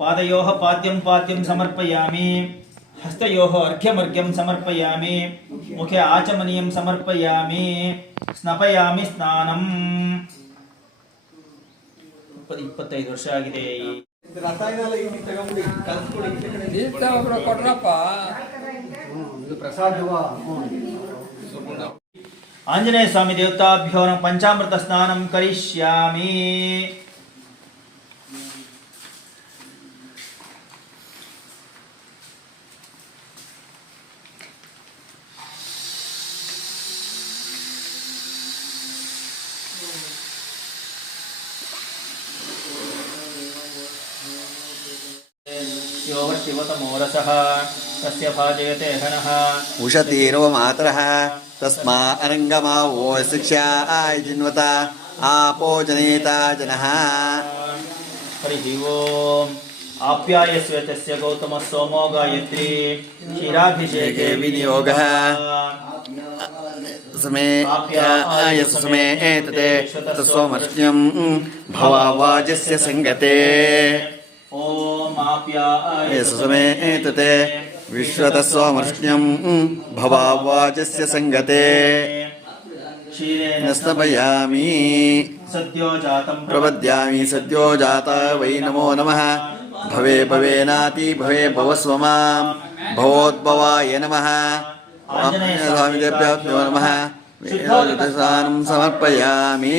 ಪಾದಯೋ ಪಾದ್ಯಂ ಪಾದ್ಯಂ ಸಮರ್ಪಯಾಮಿ ಹಸ್ತಯೋ ಅರ್ಘ್ಯಮರ್ಘ್ಯಂ ಸಮರ್ಪಯಾಮಿ, ಮುಖೆ ಆಚಮನೀಯಂ ಸಮರ್ಪಯಾಮಿ, ಸ್ನಪಯಾಮಿ ಸ್ನಾನಂ. ಇಪ್ಪತ್ತೈದು ವರ್ಷ ಆಗಿದೆ ಆಂಜನೇಯ ಸ್ವಾಮಿ ದೇವತಾಭ್ಯೋ ಪಂಚಾಮೃತ ಸ್ನಾನಂ ಕರಿಷ್ಯಾಮಿ. शिवतमोरसः तस्य भाजयते हनः। उषतीरो मातरः तस्मा अरङ्गमावो शिक्षा आयजिन्वता आपो जनेता जनः। हरिः ओम्। आप्यायस्व तस्य गौतमः सोमो गायत्री क्षीराभिषेके विनियोगः। समे आयसमे एतते तस्वमर्ष्यम् भवावाजस्य सङ्गते। ॐ आप्यायस्व यशसमे एतते विश्वतस्वमर्ष्यम् भवावाजस्य सङ्गते। क्षीरेण नस्तपयामि सद्यो जातं प्रपद्यामि सद्यो जाता वै नमो नमः। भवे भवेनाति भवे भवस्व माँ भवोद्भवाय नमः। स्वामिदेभ्यो नमः। समर्पयामि।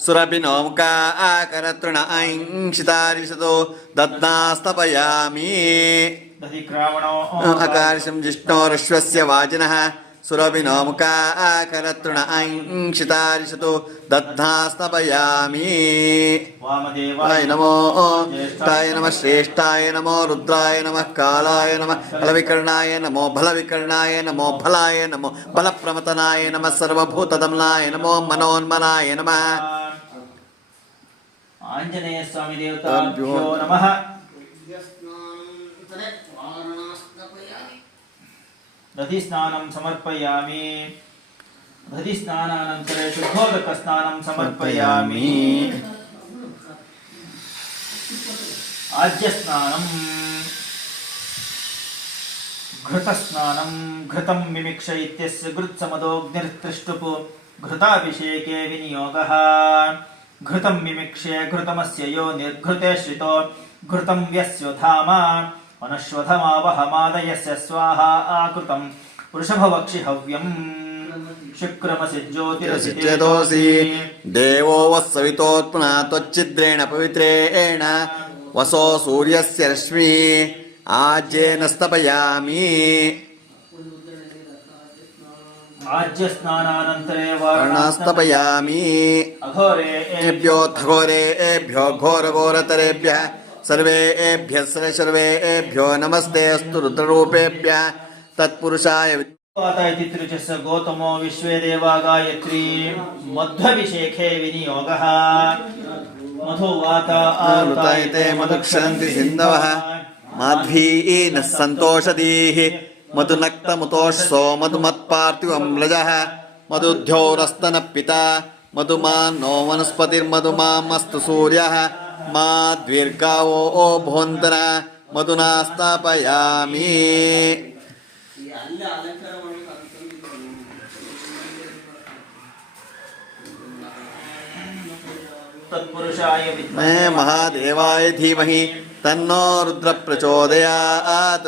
जिष्णोरश्वस्य वाजिनः सुरभिनो मुका आकरतृण ऐंशितारिषतो दद्नास्तपयामि दधिक्रावणो अकार्षं जिष्णोरश्वस्य वाजिनः सुरभिनो मुका आकरतृण ऐंशितारिषतो दद्धास्तपयामि वामदेवाय वाय नमो ताय नमः श्रेष्ठाय नमो रुद्राय नमः कालाय नमः बलविकर्णाय नमो बलविकर्णाय नमो बलाय नमो बलप्रमतनाय नमः सर्वभूतदमनाय नमो मनोन्मनाय नमः आञ्जनेय स्वामी देवताभ्यो नमः दधिस्नानं समर्पयामि दधिस्नानानन्तरे शुद्धोदकस्नानं समर्पयामि आज्यस्नानं घृतस्नानं घृतं मिमिक्ष इत्यस्य घृत्समदोऽग्निर्तृष्टुप् घृताभिषेके विनियोगः घृतं मिमिक्षे घृतमस्य यो निर्घृते श्रितो घृतं व्यस्य धाम वनश्वधमावहमादयस्य स्वाहा आकृतं वृषभवक्षि हव्यम् शुक्रमसि सिच्यतोऽसि ज्योतिरसि देवो वः सवितोत्पुना त्वच्चिद्रेण पवित्रेण वसो सूर्यस्य रश्मिः आज्येन स्तपयामि आज्यस्नानानन्तरे वारणास्तपया वर्णास्तपयामि अघोरे एभ्यो घोरघोरतरेभ्यः सर्वेभ्यः सर्वेभ्यो नमस्ते अस्तु रुद्ररूपेभ्यः। तत्पुरुषाय विद्महे इति त्रिचस्य गौतमो विश्वे देवा गायत्री मध्वभिषेखे विनियोगः। मधुवात आलुतायते मधुक्षरन्ति सन्तोषदीः मधुनक्तमुतोऽसो मधुमत्पार्थिवम्लजः मधुद्योरस्तनपिता मधुमा नो वनस्पतिर्मधुमामस्तु सूर्यः। सूर्य द्विर्गावो ओ भोन्तर मधुना स्थापयामि मैं महादेवाय धीमहि तन्नो रुद्रप्रचोदयात्।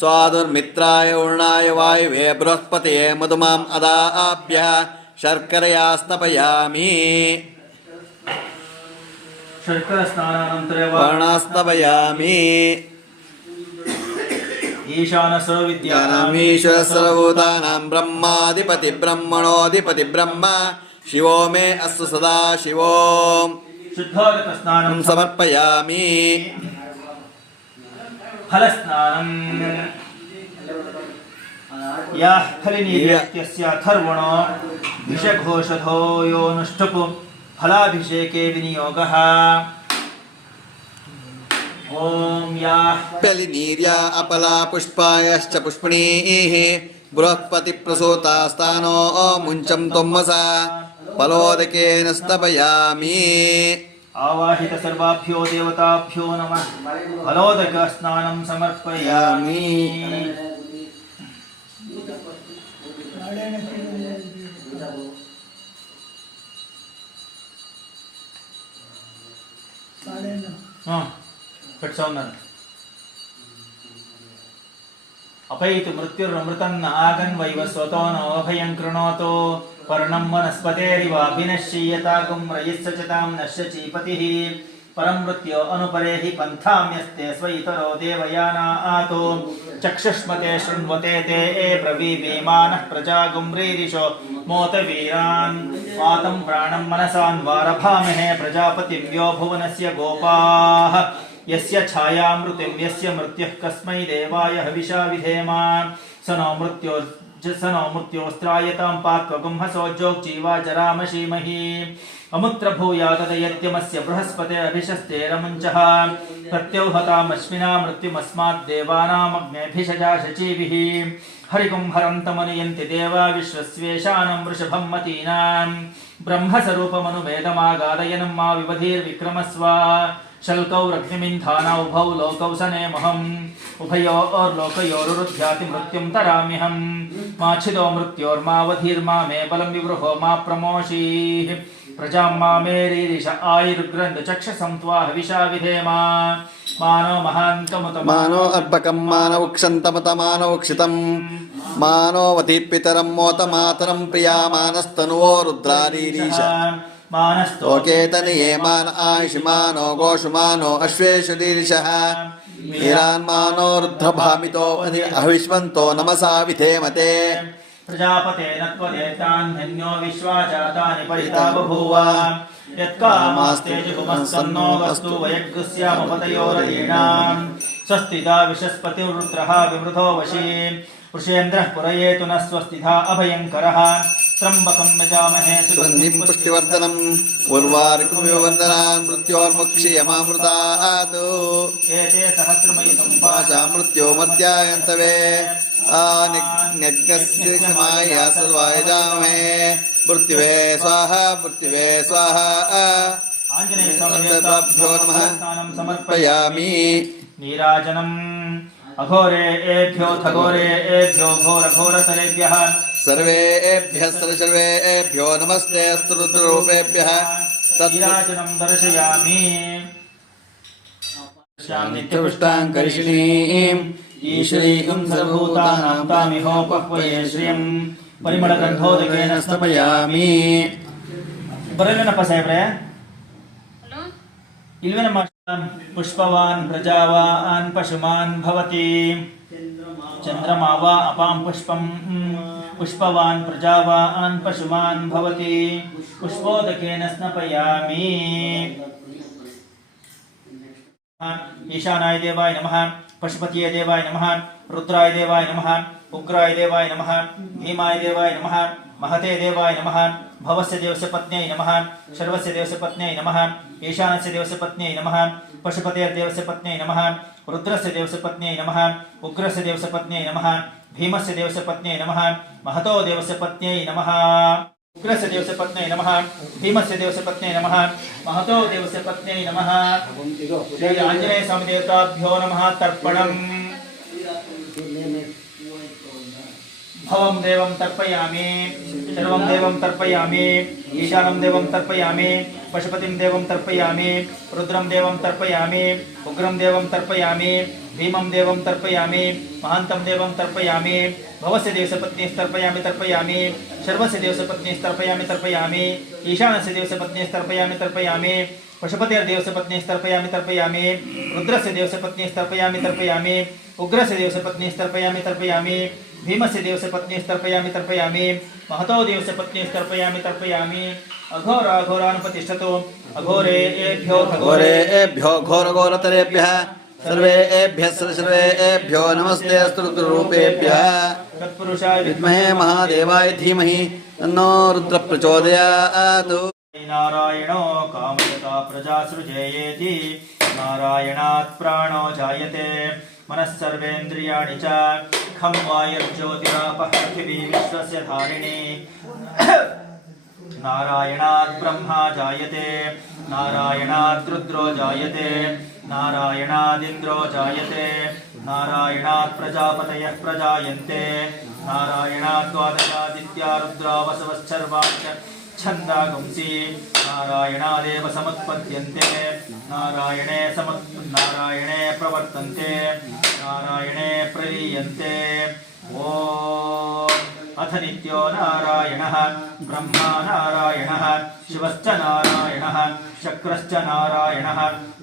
स्वादुर्मित्राय उर्णाय वायुवे बृहस्पतये मधुमाम् अदाभ्य शर्करया स्तपयामि शर्करस्नानानन्तरे वा वर्णास्तपयामि ईशानसर्वविद्यानां ज्ञानामीश्वर सर्वभूतानां ब्रह्माधिपति ब्रह्मणोऽधिपति ब्रह्म शिवो मे अस्तु सदा शिवो शुद्धोदकस्नानं समर्पयामि फलस्नानं याः फलिनीत्यस्य अथर्वणो विषघोषधो योऽनुष्ठुप् फलाभिषेके विनियोगः ॐ याः बलिनीर्या अपला पुष्पायश्च पुष्पिणीः बृहस्पतिप्रसूतास्तानो मुञ्चं त्वमसा फलोदकेन स्तपयामि ಆವಾಹಿತ ಸರ್ವಾಭ್ಯೋ ದೇವತಾಭ್ಯೋ ನಮಃ. ಫಲೋದಕ ಸ್ನಾನಂ ಸಮರ್ಪಯಾಮಿ. ಅಪೈತು ಮೃತ್ಯುರ್ಮೃತನ್ನ ಆಗನ್ವೈವ ಸ್ವತೋ ನೋಭಯಂ ಕೃಣೋತೋ पर्णं वनस्पतेरिवाभिनश्यीयतागुं रयिस्स च तां नश्य चीपतिः। परं मृत्यो अनुपरे हि पन्थां यस्ते स्वैतरो देवयानातो चक्षुष्मते शृण्वते ते ए प्रवीमीमानः प्रजागुम्रीरिशो मोतवीरान्। मातं प्राणं मनसान् वारभामहे प्रजापतिं यो भुवनस्य गोपाः। यस्य छायामृतिं यस्य मृत्युः कस्मै देवाय हविषा विधेम। स नो मृत्यो स नो मृत्योस्त्रायतां पात्वगुंहसो जोग्जीवा जरामशीमहि अमुत्रभूयातदयत्यमस्य बृहस्पते अभिशस्तेरमुञ्चः प्रत्यौहतामश्विना मृत्युमस्माद्देवानामग्नेभिषजा शचीभिः हरिकुं हरन्तमनुयन्ति देवा विश्वस्वेशानं वृषभं मतीनां ब्रह्मस्वरूपमनुवेदमागादयनं मा विबधिर्विक्रमस्व शल्कौ रग्निमिन्धाना उभौ लोकौ सनेमहम्। उभयोर्लोकयोरुरुध्याति मृत्युं तराम्यहम्। माच्छिदो मृत्योर्मावधिर्मा मे बलं विवृहो मा प्रमोषीः। प्रजां मा मेरीरिष आयुर्ग्रन्थचक्षसं त्वा हविषा विधेमा। मानो महान्तमुत मानो अर्भकं मानवक्षन्तमत मानवक्षितं मानोवतीपितरं मोतमातरं प्रियामानस्तनुवो रुद्रारीरीश। मानस्तो लोकेतनये मान आयुषमानो गोषुमानो अश्वेषुरीरिषः वीरान्मानो रुद्रभामितो अविष्मन्तो नमसा विधेमते प्रजापतेन त्वदेतान् धन्यो विश्वाजातानि परिता बभूव यत्कामास्ते जुगुमस्सन्नो वस्तु वयग्स्यामपतयोरयीणाम् स्वस्तिदा विशस्पतिरुद्रः विमृधो वशी वृषेन्द्रः पुरयेतु न स्वस्तिधा अभयङ्करः त्र्यम्बकं यजामहे सुगन्धिं पुष्टिवर्धनम् उर्वारुकमिव वन्दनान् मृत्योर्मुक्षीयमामृतात् एते सहस्रमयि सम्पाशा पाशा मृत्यो मर्त्यायन्तवे आनिज्ञस्य क्षमाया सर्वाय जामे मृत्युवे स्वाहा मृत्युवे स्वाहा आञ्जनेयस्वामिदेवताभ्यो नमः स्नानं समर्पयामि पयामि नीराजनम् अघोरे एभ्यो थघोरे एभ्यो घोरघोरतरेभ्यः सर्वेभ्यः सर्वेभ्यो नमस्ते अस्तु रुद्ररूपेभ्यः तत् नीराजनं दर्शयामि नित्यपुष्टाङ्कर्षिणीम् ईश्वरीं सर्वभूतानां तामिहोपह्वये श्रियं परिमलगन्धोदकेन स्तपयामि ಬರಲ್ವೇನಪ್ಪ ಸಾಹೇಬ್ರೆ ಇಲ್ವೇನಮ್ಮ पुष्पवान् प्रजावान् पशुमान् भवति। चन्द्रमा वा अपां पुष्पम् पुष्पवान् प्रजावान् पशुमान् भवति। पुष्पोदकेन स्नपयामि। ईशानाय देवाय नमः, पशुपतये देवाय नमः, रुद्राय देवाय नमः, उग्राय देवाय नमः, भीमाय देवाय नमः। महते देवाय नमः भवस्य देवस्य पत्न्यै नमः शर्वस्य देवस्य पत्न्यै नमः ईशानस्य देवस्य पत्न्यै नमः पशुपतेर्देवस्य पत्न्यै नमः रुद्रस्य देवस्य पत्न्यै नमः उग्रस्य देवस्य पत्न्यै नमः भीमस्य देवस्य पत्न्यै नमः महतो देवस्य पत्न्यै नमः उग्रस्य देवस्य पत्न्यै नमः भीमस्य देवस्य पत्न्यै नमः महतो देवस्य पत्न्यै नमः श्री आञ्जनेयस्वामिदेवताभ्यो नमः तर्पणम् हवं देवं तर्पयामि, सर्वं देवं तर्पयामि, ईशानं देवं तर्पयामि, पशुपतिं देवं तर्पयामि, रुद्रं देवं तर्पयामि, उग्रं देवं तर्पयामि, भीमं देवं तर्पयामि तर्पयाम ईशान से भवस्य देवसपत्नीस्तर्पयामि तर्पयाम सर्वस्य देवसपत्नीस्तर्पयामि तर्पयाम ईशानस्य रुद्र से पशुपतिर्देवसपत्नीस्तर्पयामि तर्पयामि, तर्पयाम उग्र से उग्रस्य देवसपत्नीस्तर्पयामि तर्पयाम तर्पयामि रुद्रस्य देवसपत्नी तर्पयामि तर्पयामि। उग्रस्य देवसपत्नी तर्पयामि तर्पयामि। भीमस्य तर्पयामि महतो देवसपत्नी तर्पयामि तर्पयामि अघोराघोरानुपतिष्ठतो अघोरेभ्यो घोरेभ्यो घोरघोरतरेभ्यः सर्वेभ्यः सर्वेभ्यो नमस्ते तत्पुरुषाय विद्महे महादेवाय धीमहि। तन्नो रुद्र प्रचोदयात् नारायणो कामयता प्रजा सृजेयेति नारायणात् प्राणो जायते। मनः सर्वेन्द्रियाणि च। खं वायुर्ज्योतिरापः पृथिवी विश्वस्य धारिणी। नारायणात् ब्रह्मा जायते नारायणात् रुद्रो जायते, नारायणादिन्द्रो जायते नारायणात् प्रजापतयः प्रजायन्ते नारायणात् द्वादशादित्या ఛందాగుంసి నారాయణాదేవ సమత్పద్యంతే నారాయణే సమత్ నారాయణే ప్రవర్తంతే నారాయణే ప్రలీయంతే ఓ అథ నిత్యో నారాయణ బ్రహ్మా నారాయణ శివశ్చ నారాయణ శక్రశ్చ నారాయణ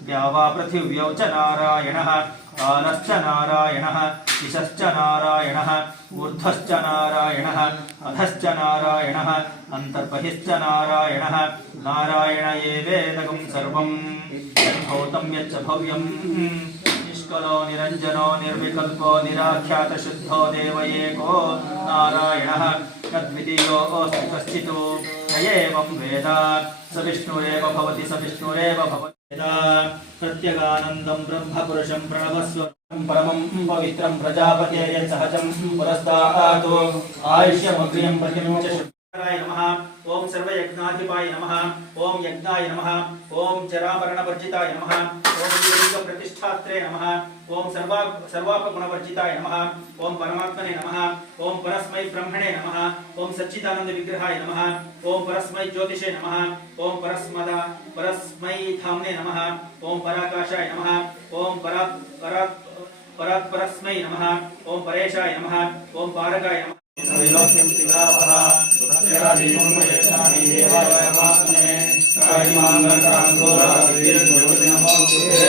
ద్యావా పృథివ్యౌ చ నారాయణ कालश्च नारायणः दिशश्च नारायणः ऊर्ध्वश्च नारायणः, अधश्च नारायणः, अन्तर्बहिश्च नारायणः, नारायण एवेदगं सर्वं यद्भूतं यच्च भव्यम्। निष्कलो निरञ्जनो निर्विकल्पो निराख्यातशुद्धो देव एको नारायणः तद्वितीयोऽस्ति कश्चित्। य एवं वेद। स विष्णुरेव भवति स विष्णुरेव भवति। प्रत्यगानन्दं ब्रह्मपुरुषं प्रणवस्वं परमं पवित्रं प्रजापते सहजं पुरस्तात् आयुष्यमग्रियं प्रतिमुच नमः ओम सर्व यज्ञाधिपाय नमः ओम यज्ञाय नमः ओम जरामरणवर्जिताय नमः ओम दीर्घ प्रतिष्ठात्रे नमः ओम सर्वा सर्वाप गुण वर्जिताय नमः ओम परमात्मने नमः ओम परस्मै ब्रह्मणे नमः ओम सच्चिदानंद विग्रहाय नमः ओम परस्मै ज्योतिषे नमः ओम परस्मदा परस्मै धामने नमः ओम पराकाशाय नमः ओम परा परा परात्परस्मै नमः ओम परेशाय नमः ओम पारगाय नमः विलोकिं तिगावः सुरक्षराणि देवाय परमात्मे कायमाङ्गकान्तोरा विद्युज्योतिनमोक्ते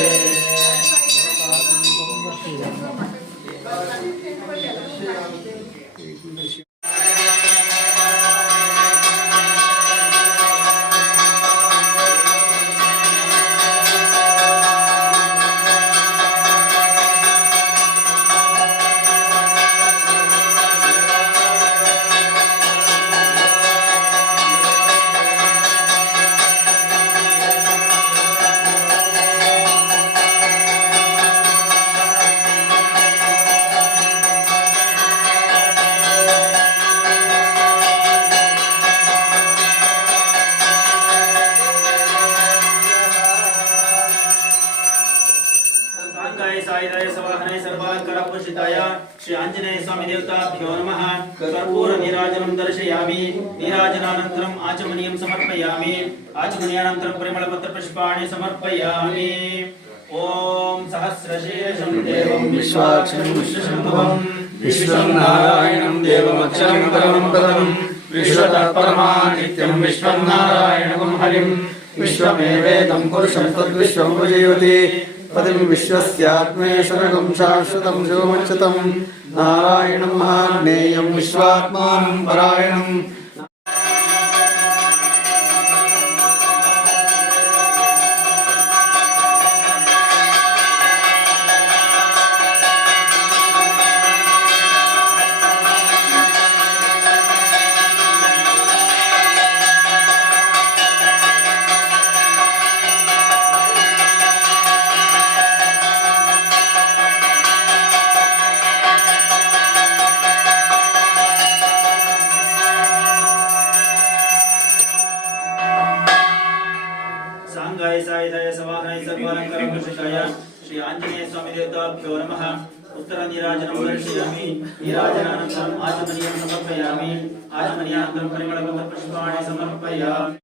त्रायिमाङ्गलकान्तोरादिर्ज्योतिनमोऽस्तुते साङ्गाय सवाहनाय सर्वालङ्कारभूषिताय श्री आञ्जनेय स्वामी देवताभ्यो नमः। कर्पूर नीराजनं दर्शयामि। नीराजनानन्तरम् आचमनीयं समर्पयामि। आचमनीयानन्तरं परिमलपत्रपुष्पाणि समर्पयामि। ॐ सहस्रशीर्षं देवं विश्वाक्षं विश्वशम्भुवं। विश्वं नारायणं देवमक्षरं परमं पदं विश्वतः परमादित्यं विश्वं नारायणं हरिं विश्वमेवेदं पुरुषं तद्विश्वं भुजीवति पदिं विश्वस्यात्मेश्वरगं शाश्वतं शिवमुच्यतं नारायणं महाज्ञेयं विश्वात्मानं परायणम् साङ्गाय सायुधाय सवाहनाय सर्वालङ्कारभूषिताय श्री आञ्जनेय स्वामी देवताभ्यो नमः उत्तरनीराजनं दर्शयामि नीराजनानन्तरम् आचमनीयं समर्पयामि आचमनीयानन्तरं परिमलगन्धपुष्पाणि समर्पयामि